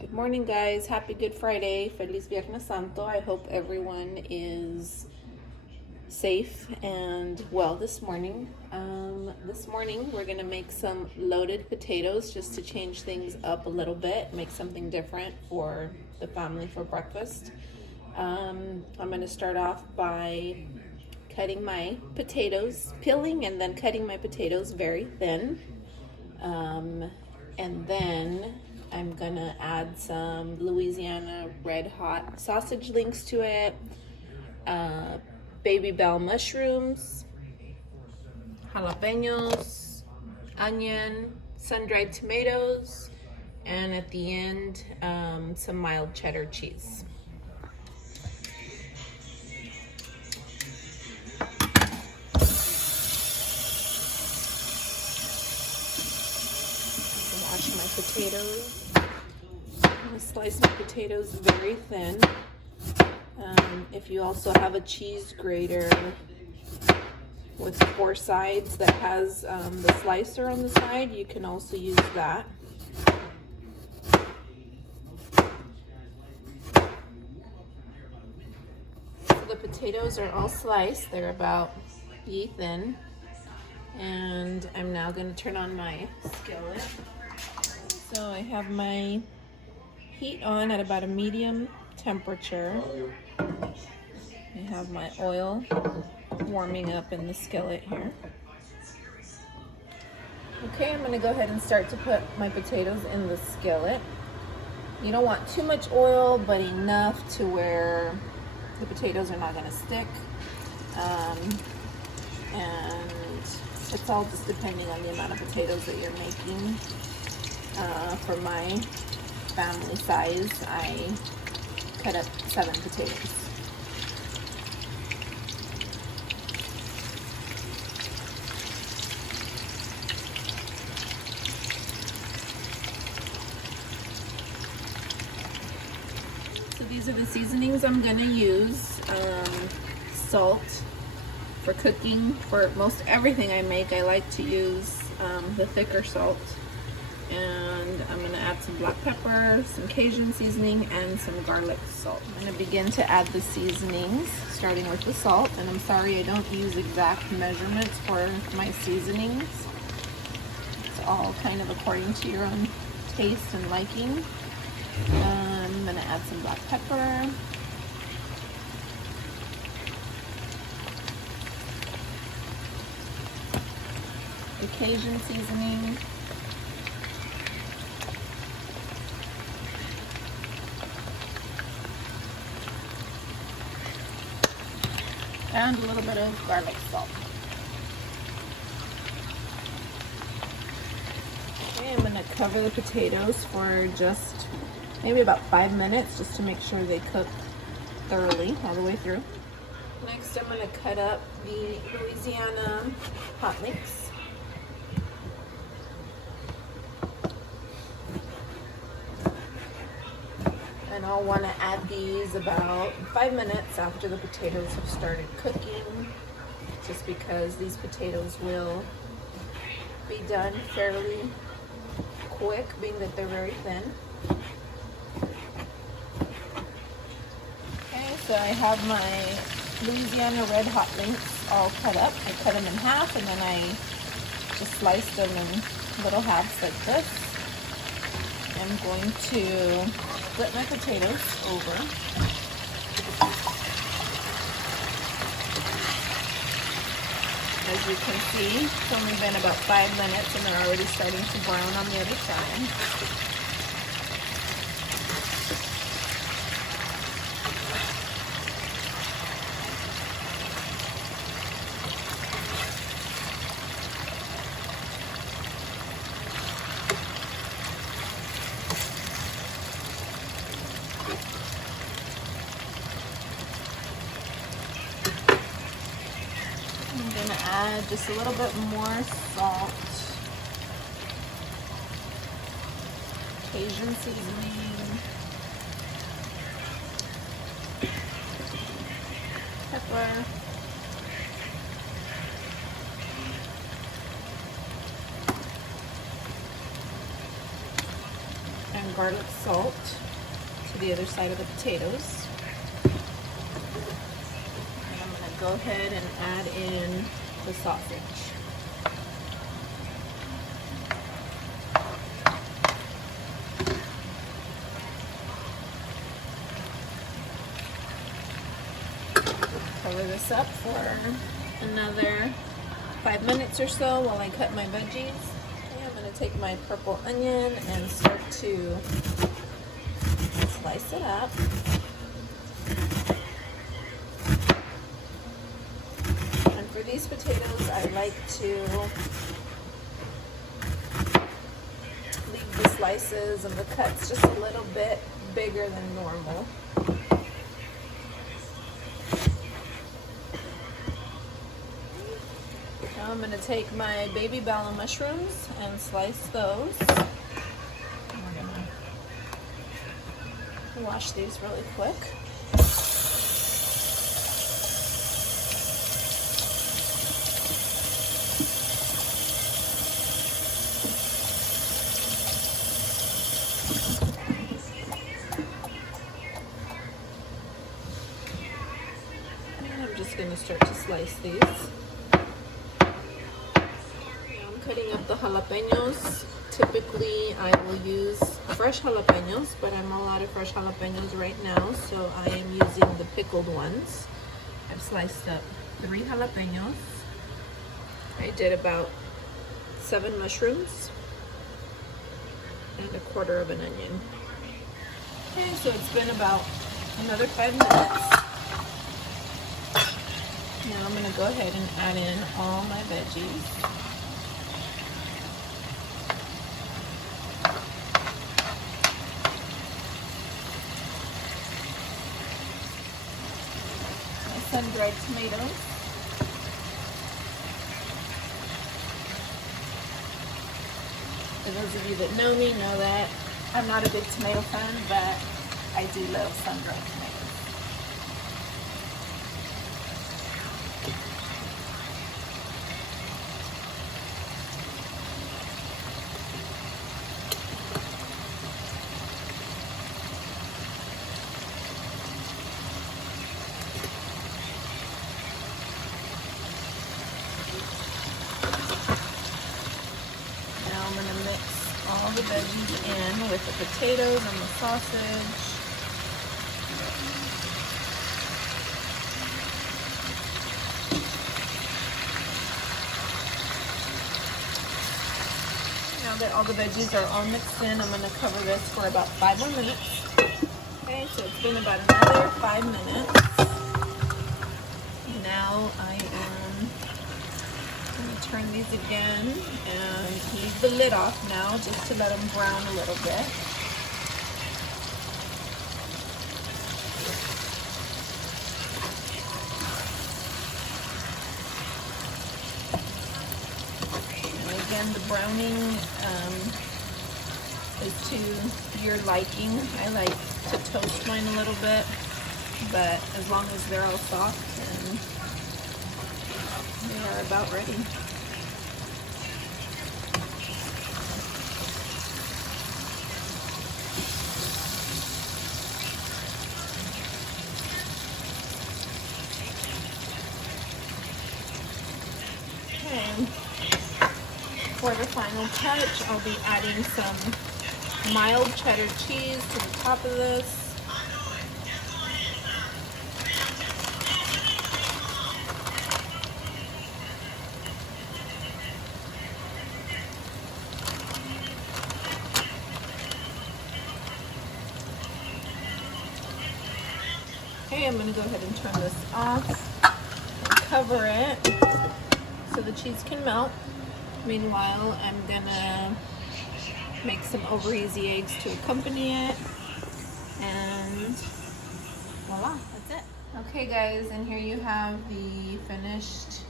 Good morning, guys. Happy Good Friday. Feliz Viernes Santo. I hope everyone is safe and well this morning. This morning we're going to make some loaded potatoes just to change things up a little bit, make something different for the family for breakfast. I'm going to start off by cutting my potatoes, peeling and then cutting my potatoes very thin. And then I'm gonna add some Louisiana red hot sausage links to it, baby bell mushrooms, jalapeños, onion, sun-dried tomatoes, and at the end, some mild cheddar cheese. Wash my potatoes. I'm going to slice my potatoes very thin. If you also have a cheese grater with 4 sides that has the slicer on the side, you can also use that. So the potatoes are all sliced. They're about pea thin. And I'm now going to turn on my skillet. So I have my heat on at about a medium temperature. I have my oil warming up in the skillet here. Okay, I'm going to go ahead and start to put my potatoes in the skillet. You don't want too much oil, but enough to where the potatoes are not going to stick. And it's all just depending on the amount of potatoes that you're making. For my family size, I cut up 7 potatoes. So these are the seasonings I'm going to use. Salt for cooking. For most everything I make, I like to use the thicker salt. And I'm going to add some black pepper, some Cajun seasoning, and some garlic salt. I'm going to begin to add the seasonings, starting with the salt. And I'm sorry I don't use exact measurements for my seasonings. It's all kind of according to your own taste and liking. I'm going to add some black pepper. The Cajun seasoning. And a little bit of garlic salt. Okay, I'm going to cover the potatoes for just maybe about 5 minutes just to make sure they cook thoroughly all the way through. Next, I'm going to cut up the Louisiana Hot Links. And I'll want to add these about 5 minutes after the potatoes have started cooking, just because these potatoes will be done fairly quick, being that they're very thin. Okay, so I have my Louisiana red hot links all cut up. I cut them in half and then I just sliced them in little halves like this. I'm going to flip my potatoes over. As you can see, it's only been about 5 minutes and they're already starting to brown on the other side. I'm going to add just a little bit more salt, Cajun seasoning, pepper, garlic salt to the other side of the potatoes. And I'm going to go ahead and add in the sausage. Cover this up for another 5 minutes or so while I cut my veggies. Okay, I'm going to take my purple onion and start to slice it up. And for these potatoes, I like to leave the slices and the cuts just a little bit bigger than normal. Now I'm going to take my baby bella mushrooms and slice those. We're going to wash these really quick. And I'm just going to start to slice these. Cutting up the jalapeños. Typically I will use fresh jalapeños, but I'm all out of fresh jalapeños right now, so I am using the pickled ones. I've sliced up 3 jalapeños. I did about 7 mushrooms and a quarter of an onion. Okay, so it's been about another 5 minutes. Now I'm going to go ahead and add in all my veggies. Sun-dried tomatoes. For those of you that know me know that I'm not a big tomato fan, but I do love sun-dried tomatoes. I'm going to mix all the veggies in with the potatoes and the sausage. Now that all the veggies are all mixed in, I'm going to cover this for about 5 more minutes. Okay, so it's been about another 5 minutes. Now I am going to turn these again and leave the lid off now just to let them brown a little bit. And again, the browning is to your liking. I like to toast mine a little bit, but as long as they're all soft, and they are about ready. Okay. For the final touch, I'll be adding some mild cheddar cheese to the top of this. Okay, I'm going to go ahead and turn this off and cover it so the cheese can melt. Meanwhile, I'm going to make some over easy eggs to accompany it, and voila, that's it. Okay guys, and here you have the finished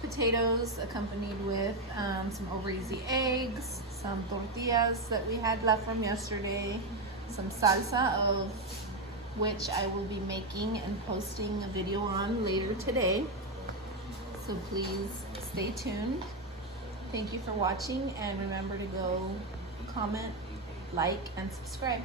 potatoes accompanied with some over easy eggs, some tortillas that we had left from yesterday, some salsa, of which I will be making and posting a video on later today. So please stay tuned. Thank you for watching, and remember to go comment, like, and subscribe.